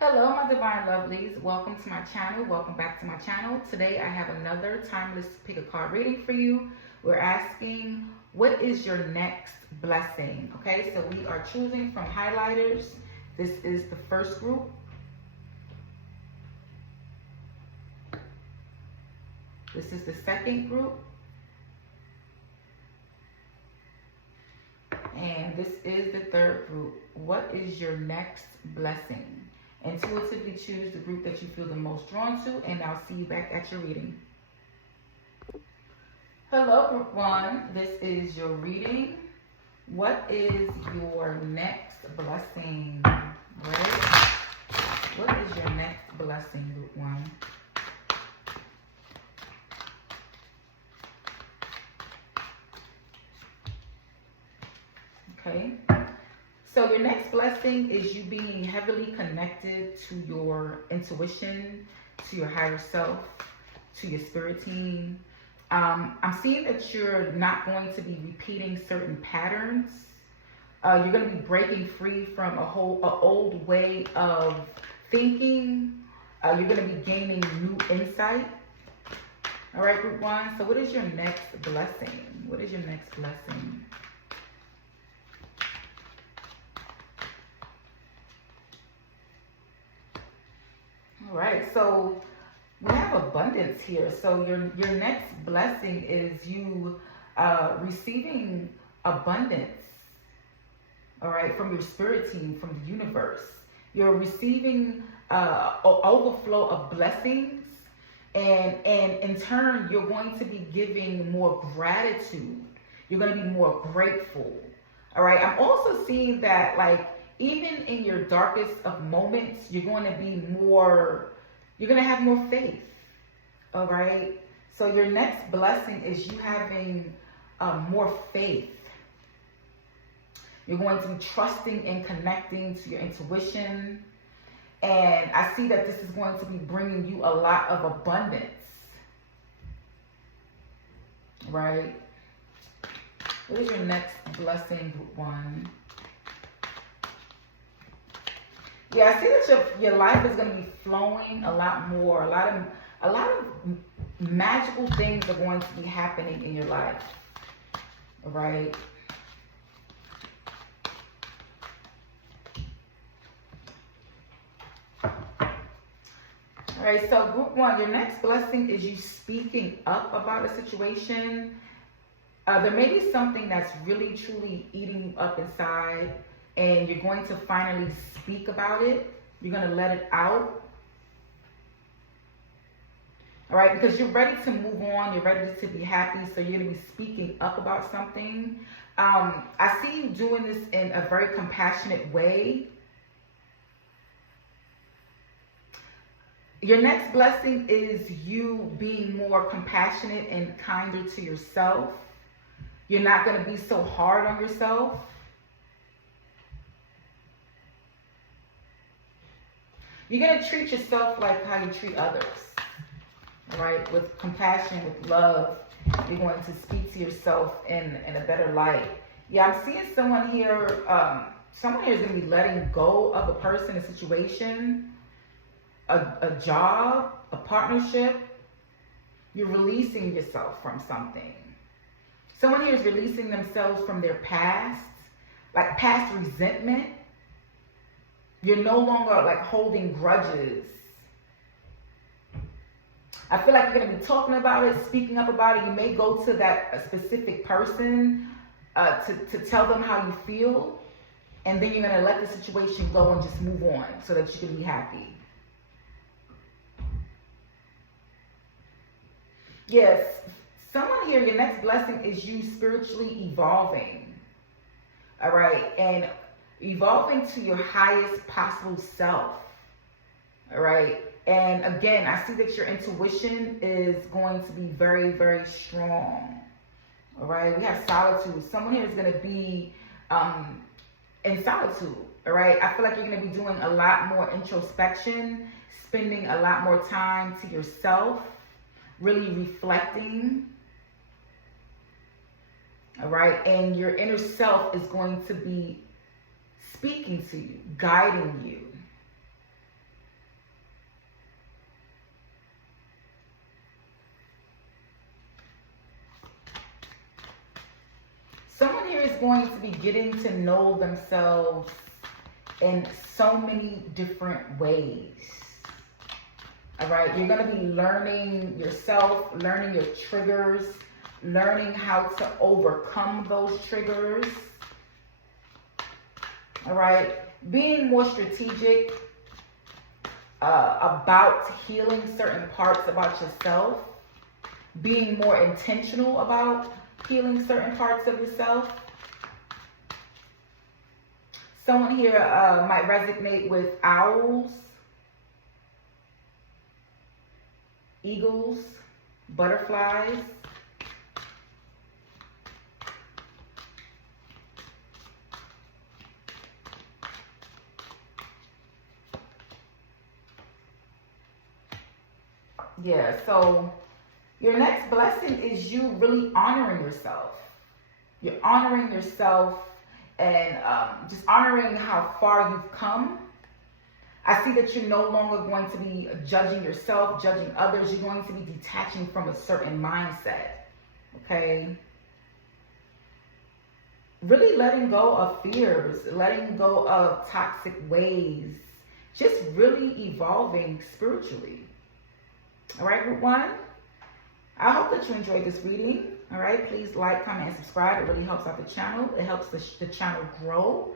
Hello, my divine lovelies. Welcome to my channel. Welcome back to my channel. Today I have another timeless pick a card reading for you. We're asking, what is your next blessing? Okay, so we are choosing from highlighters. This is the first group. This is the second group. And this is the third group. What is your next blessing? Intuitively choose the group that you feel the most drawn to, and I'll see you back at your reading. Hello, group one. This is your reading. What is your next blessing? Right? What is your next blessing, group one? Okay. So your next blessing is you being heavily connected to your intuition, to your higher self, to your spirit team. I'm seeing that you're not going to be repeating certain patterns. You're going to be breaking free from an old way of thinking. You're going to be gaining new insight. All right, group one. So what is your next blessing? What is your next blessing? All right, so we have abundance here. So your next blessing is you receiving abundance, all right, from your spirit team, from the universe. You're receiving an overflow of blessings, and in turn, you're going to be giving more gratitude. You're going to be more grateful, all right? I'm also seeing that, like, even in your darkest of moments, you're going to have more faith, all right? So your next blessing is you having more faith. You're going to be trusting and connecting to your intuition. And I see that this is going to be bringing you a lot of abundance, right? What is your next blessing, group one? Yeah, I see that your life is going to be flowing a lot more. A lot of magical things are going to be happening in your life. All right. All right, so group one, your next blessing is you speaking up about a situation. There may be something that's really, truly eating you up inside, and you're going to finally speak about it. You're going to let it out. All right, because you're ready to move on. You're ready to be happy. So you're going to be speaking up about something. I see you doing this in a very compassionate way. Your next blessing is you being more compassionate and kinder to yourself. You're not going to be so hard on yourself. You're going to treat yourself like how you treat others, right? With compassion, with love. You're going to speak to yourself in a better light. Yeah, I'm seeing someone here. Someone here is going to be letting go of a person, a situation, a job, a partnership. You're releasing yourself from something. Someone here is releasing themselves from their past, like past resentment. You're no longer like holding grudges. I feel like you're going to be talking about it, speaking up about it. You may go to that specific person to tell them how you feel. And then you're going to let the situation go and just move on so that you can be happy. Yes, someone here, your next blessing is you spiritually evolving. All right. And evolving to your highest possible self. All right. And again, I see that your intuition is going to be very, very strong. All right. We have solitude. Someone here is going to be in solitude. All right. I feel like you're going to be doing a lot more introspection, spending a lot more time to yourself, really reflecting. All right. And your inner self is going to be speaking to you, guiding you. Someone here is going to be getting to know themselves in so many different ways. All right, you're going to be learning yourself, learning your triggers, learning how to overcome those triggers. All right, being more strategic about healing certain parts about yourself, being more intentional about healing certain parts of yourself. Someone here might resonate with owls, eagles, butterflies. Yeah, so your next blessing is you really honoring yourself. You're honoring yourself and just honoring how far you've come. I see that you're no longer going to be judging yourself, judging others. You're going to be detaching from a certain mindset, okay? Really letting go of fears, letting go of toxic ways, just really evolving spiritually. All right, group one, I hope that you enjoyed this reading. All right, please like, comment, and subscribe. It really helps out the channel. It helps the channel grow.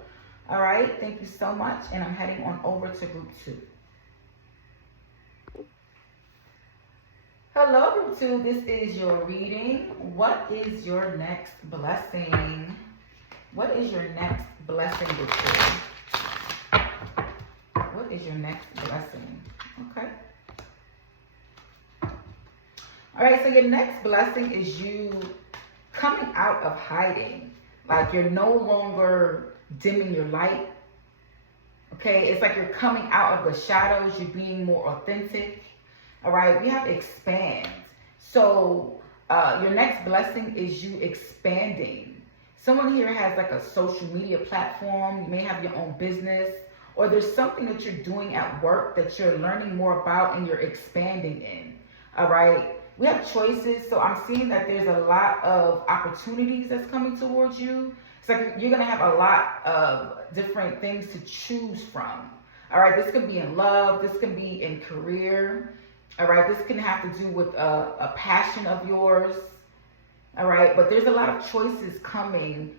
All right, thank you so much. And I'm heading on over to group two. Hello, group two. This is your reading. What is your next blessing? What is your next blessing, group two? What is your next blessing? Okay. All right, so your next blessing is you coming out of hiding. Like you're no longer dimming your light. Okay, it's like you're coming out of the shadows. You're being more authentic. All right, we have expand. So your next blessing is you expanding. Someone here has like a social media platform. You may have your own business, or there's something that you're doing at work that you're learning more about and you're expanding in. All right. We have choices, so I'm seeing that there's a lot of opportunities that's coming towards you. It's like you're going to have a lot of different things to choose from. All right, this could be in love. This can be in career. All right, this can have to do with a passion of yours. All right, but there's a lot of choices coming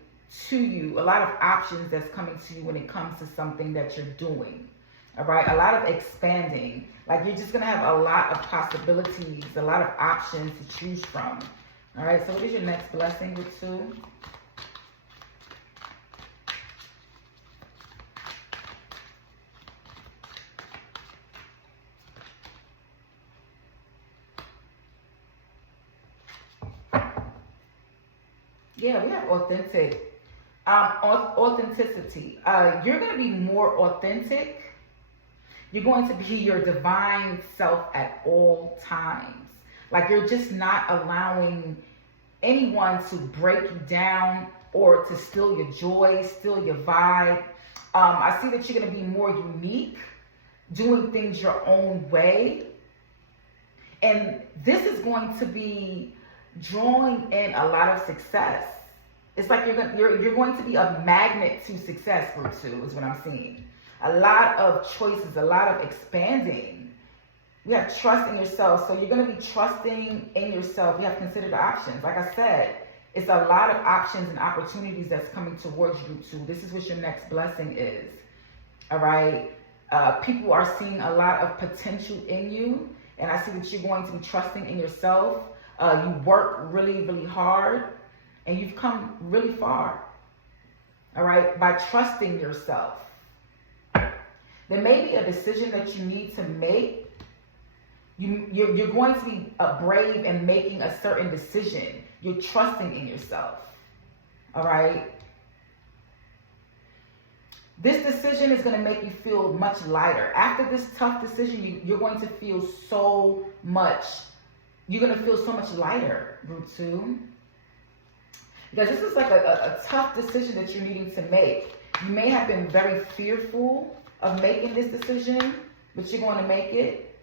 to you, a lot of options that's coming to you when it comes to something that you're doing. All right, a lot of expanding. Like you're just going to have a lot of possibilities, a lot of options to choose from. All right, so what is your next blessing, group two? Yeah, we have authentic. Authenticity. You're going to be more authentic. You're going to be your divine self at all times. Like you're just not allowing anyone to break you down or to steal your joy, steal your vibe. I see that you're going to be more unique, doing things your own way. And this is going to be drawing in a lot of success. It's like you're going to be a magnet to success, group two, is what I'm seeing. A lot of choices, a lot of expanding. We have trust in yourself. So you're going to be trusting in yourself. You have considered options. Like I said, it's a lot of options and opportunities that's coming towards you too. This is what your next blessing is. All right. People are seeing a lot of potential in you. And I see that you're going to be trusting in yourself. You work really, really hard. And you've come really far. All right. By trusting yourself. There may be a decision that you need to make. You're going to be brave in making a certain decision. You're trusting in yourself. All right. This decision is going to make you feel much lighter. After this tough decision, you're going to feel so much. You're going to feel so much lighter, group two. Because this is like a tough decision that you're needing to make. You may have been very fearful of making this decision, but you're going to make it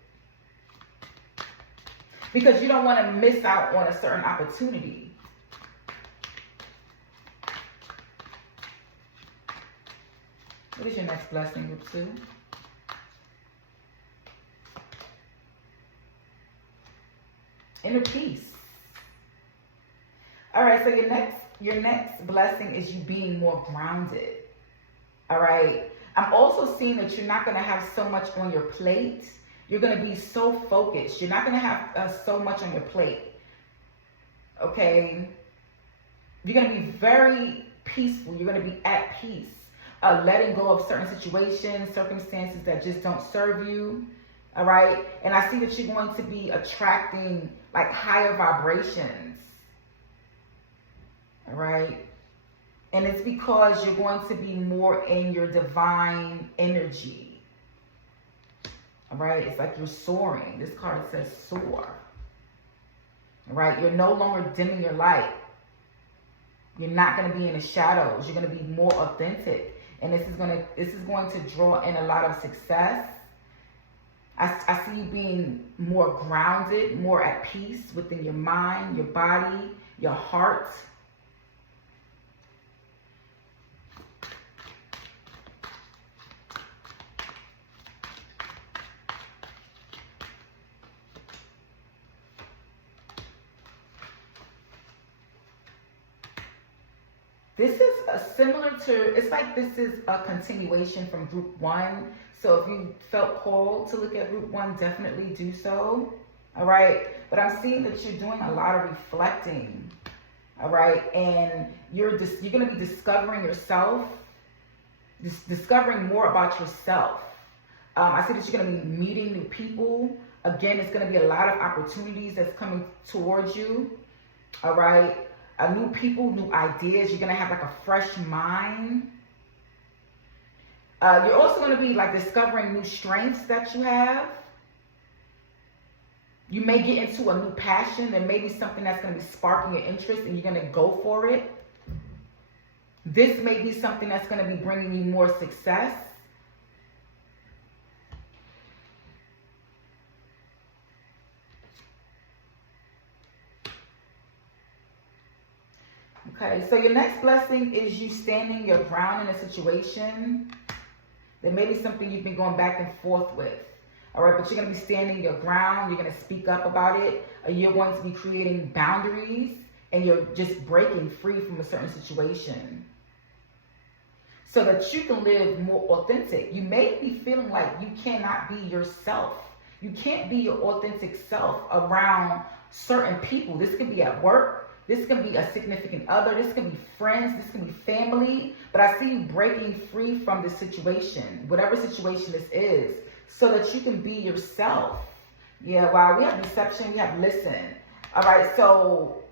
because you don't want to miss out on a certain opportunity. What is your next blessing, group 2? Inner peace. All right, so your next blessing is you being more grounded. All right. I'm also seeing that you're not going to have so much on your plate. You're going to be so focused. You're not going to have so much on your plate. Okay. You're going to be very peaceful. You're going to be at peace. Letting go of certain situations, circumstances that just don't serve you. All right. And I see that you're going to be attracting like higher vibrations. All right. And it's because you're going to be more in your divine energy. All right. It's like you're soaring. This card says soar. All right. You're no longer dimming your light. You're not going to be in the shadows. You're going to be more authentic. And this is going to draw in a lot of success. I see you being more grounded, more at peace within your mind, your body, your heart. This is similar to, it's like this is a continuation from group 1. So if you felt called to look at group 1, definitely do so. All right. But I'm seeing that you're doing a lot of reflecting. All right. And you're going to be discovering yourself, discovering more about yourself. I see that you're going to be meeting new people. Again, it's going to be a lot of opportunities that's coming towards you. All right. New people, new ideas. You're going to have like a fresh mind. You're also going to be like discovering new strengths that you have. You may get into a new passion. There may be something that's going to be sparking your interest and you're going to go for it. This may be something that's going to be bringing you more success. Okay, so your next blessing is you standing your ground in a situation. There may be something you've been going back and forth with. All right, but you're going to be standing your ground. You're going to speak up about it. You're going to be creating boundaries and you're just breaking free from a certain situation so that you can live more authentic. You may be feeling like you cannot be yourself. You can't be your authentic self around certain people. This could be at work. This can be a significant other. This can be friends. This can be family. But I see you breaking free from this situation, whatever situation this is, so that you can be yourself. Yeah, wow. We have deception. We have listen. All right. So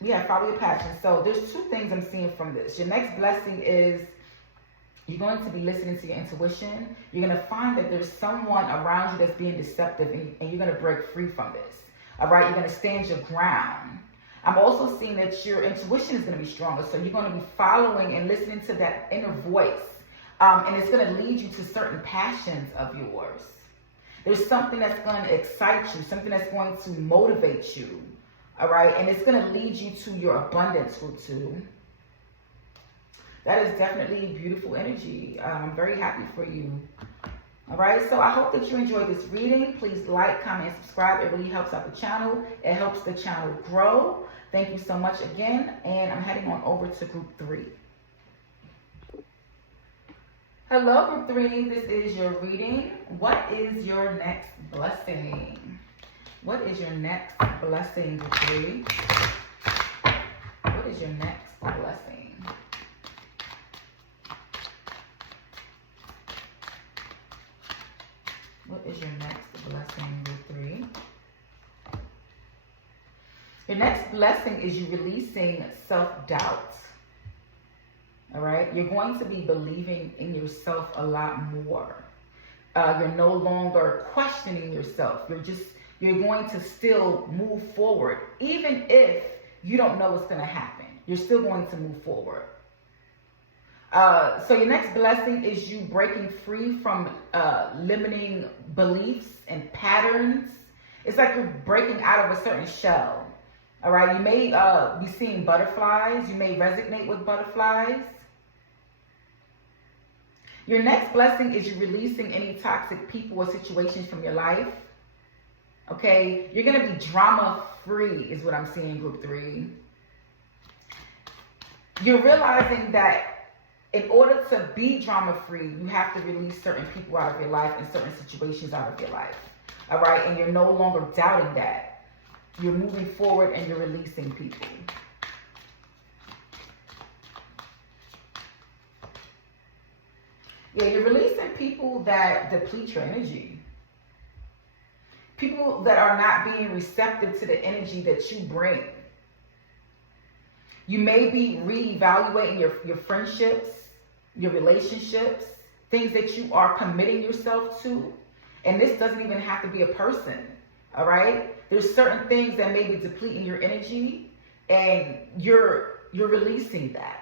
we have follow your passion. So there's two things I'm seeing from this. Your next blessing is you're going to be listening to your intuition. You're going to find that there's someone around you that's being deceptive and you're going to break free from this. All right, you're going to stand your ground. I'm also seeing that your intuition is going to be stronger. So you're going to be following and listening to that inner voice. And it's going to lead you to certain passions of yours. There's something that's going to excite you, something that's going to motivate you. All right, and it's going to lead you to your abundance, group 2. That is definitely beautiful energy. I'm very happy for you. All right, so I hope that you enjoyed this reading. Please like, comment, and subscribe. It really helps out the channel. It helps the channel grow. Thank you so much again. And I'm heading on over to group 3. Hello, group 3. This is your reading. What is your next blessing? What is your next blessing, group 3? What is your next blessing? What is your next blessing, group 3? Your next blessing is you releasing self-doubt. All right? You're going to be believing in yourself a lot more. You're no longer questioning yourself. You're going to still move forward. Even if you don't know what's going to happen, you're still going to move forward. So your next blessing is you breaking free from limiting beliefs and patterns. It's like you're breaking out of a certain shell. All right. You may be seeing butterflies. You may resonate with butterflies. Your next blessing is you releasing any toxic people or situations from your life. Okay, you're going to be drama free is what I'm seeing, group 3. You're realizing that in order to be drama free, you have to release certain people out of your life and certain situations out of your life. All right, and you're no longer doubting that. You're moving forward and you're releasing people. Yeah, you're releasing people that deplete your energy. People that are not being receptive to the energy that you bring. You may be reevaluating your friendships, your relationships, things that you are committing yourself to. And this doesn't even have to be a person, all right? There's certain things that may be depleting your energy, and you're releasing that.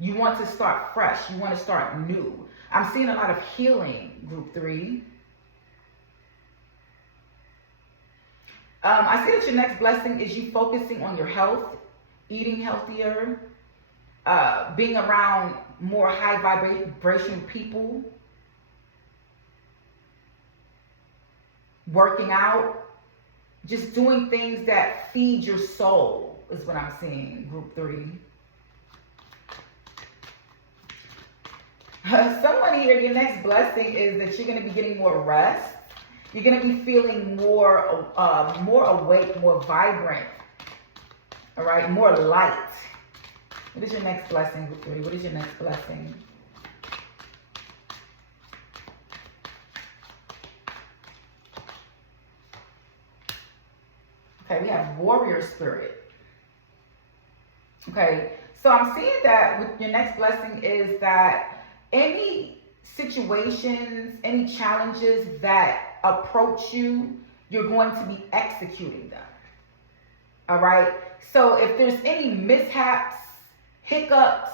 You want to start fresh. You want to start new. I'm seeing a lot of healing, group 3. I see that your next blessing is you focusing on your health, eating healthier, being around more high vibration people, working out, just doing things that feed your soul is what I'm seeing, group 3. Someone here, your next blessing is that you're going to be getting more rest. You're going to be feeling more awake, more vibrant, all right, more light. What is your next blessing, group 3? What is your next blessing? Okay, we have warrior spirit. Okay, so I'm seeing that with your next blessing is that any situations, any challenges that approach you, you're going to be executing them. All right. So if there's any mishaps, hiccups,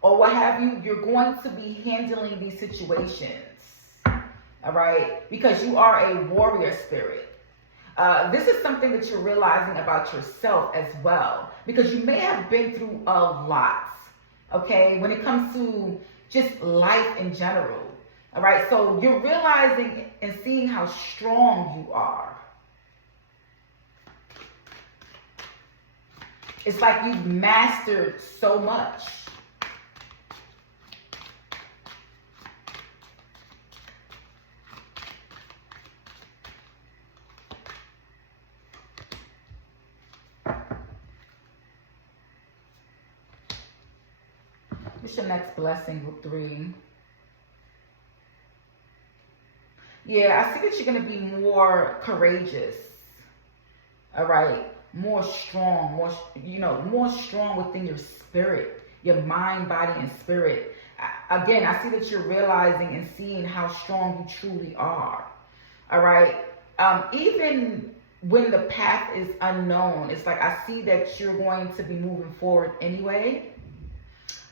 or what have you, you're going to be handling these situations. All right. Because you are a warrior spirit. This is something that you're realizing about yourself as well, because you may have been through a lot. Okay. When it comes to just life in general. All right. So you're realizing and seeing how strong you are. It's like you've mastered so much. What's your next blessing, group 3? Yeah, I see that you're going to be more courageous. All right. More strong, more strong within your spirit, your mind, body, and spirit. Again, I see that you're realizing and seeing how strong you truly are. All right. Even when the path is unknown, it's like I see that you're going to be moving forward anyway.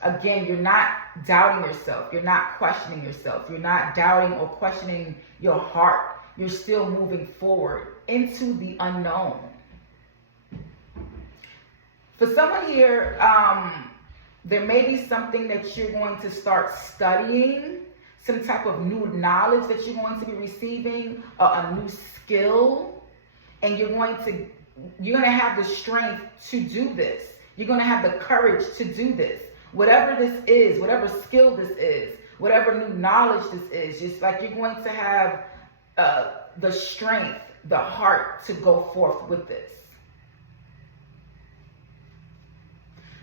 Again, you're not doubting yourself. You're not questioning yourself. You're not doubting or questioning your heart. You're still moving forward into the unknown. For someone here, there may be something that you're going to start studying, some type of new knowledge that you're going to be receiving, a new skill, and you're going to have the strength to do this. You're going to have the courage to do this. Whatever this is, whatever skill this is, whatever new knowledge this is, just like you're going to have the strength, the heart to go forth with this.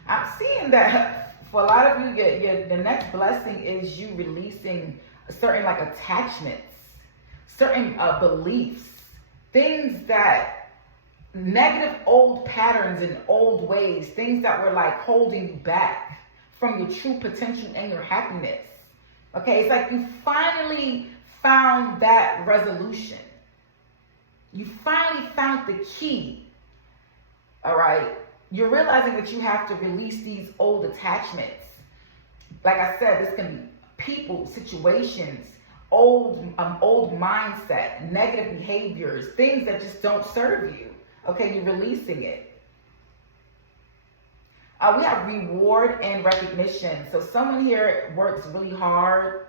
I'm seeing that for a lot of you, the next blessing is you releasing certain like attachments, certain beliefs, things that negative old patterns and old ways, things that were like holding you back from your true potential and your happiness. Okay, it's like you finally found that resolution. You finally found the key. All right. You're realizing that you have to release these old attachments. Like I said, this can be people, situations, old mindset, negative behaviors, things that just don't serve you. Okay, you're releasing it. We have reward and recognition. So someone here works really hard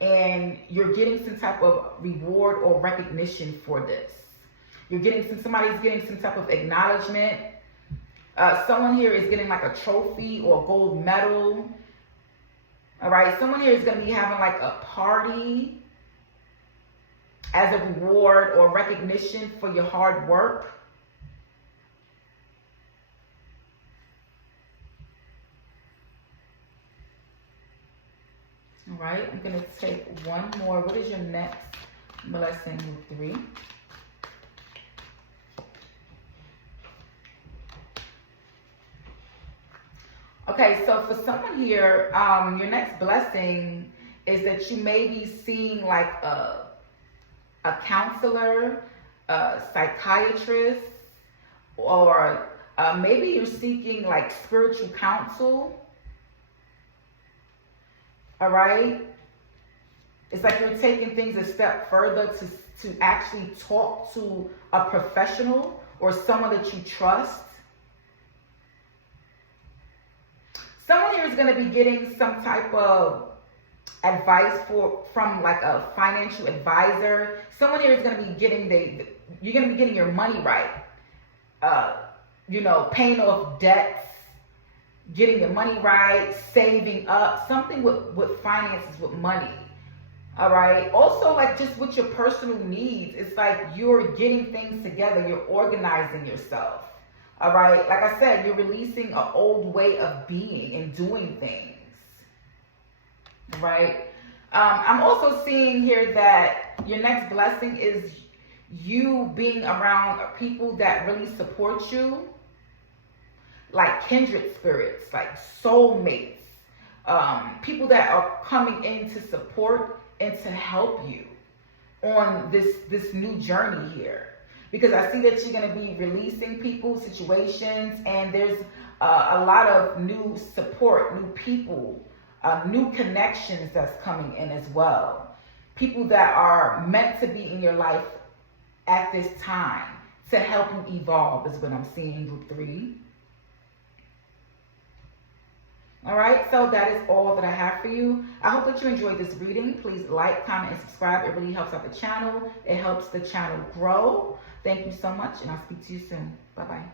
and you're getting some type of reward or recognition for this. You're getting somebody's getting some type of acknowledgement. Someone here is getting like a trophy or a gold medal. All right, someone here is going to be having like a party as a reward or recognition for your hard work. All right, I'm going to take one more. What is your next blessing with 3? Okay, so for someone here, your next blessing is that you may be seeing like a counselor, a psychiatrist, or maybe you're seeking like spiritual counsel. All right, it's like you're taking things a step further to actually talk to a professional or someone that you trust. Someone here is going to be getting some type of advice from like a financial advisor. Someone here is going to be getting you're going to be getting your money right. You know, paying off debts, getting your money right, saving up, something with finances, with money. All right. Also, like just with your personal needs, it's like you're getting things together. You're organizing yourself. All right. Like I said, you're releasing an old way of being and doing things. All right. I'm also seeing here that your next blessing is you being around people that really support you, like kindred spirits, like soulmates, people that are coming in to support and to help you on this new journey here. Because I see that you're going to be releasing people, situations, and there's a lot of new support, new people, new connections that's coming in as well. People that are meant to be in your life at this time to help you evolve is what I'm seeing, group 3. All right, so that is all that I have for you. I hope that you enjoyed this reading. Please like, comment, and subscribe. It really helps out the channel. It helps the channel grow. Thank you so much, and I'll speak to you soon. Bye-bye.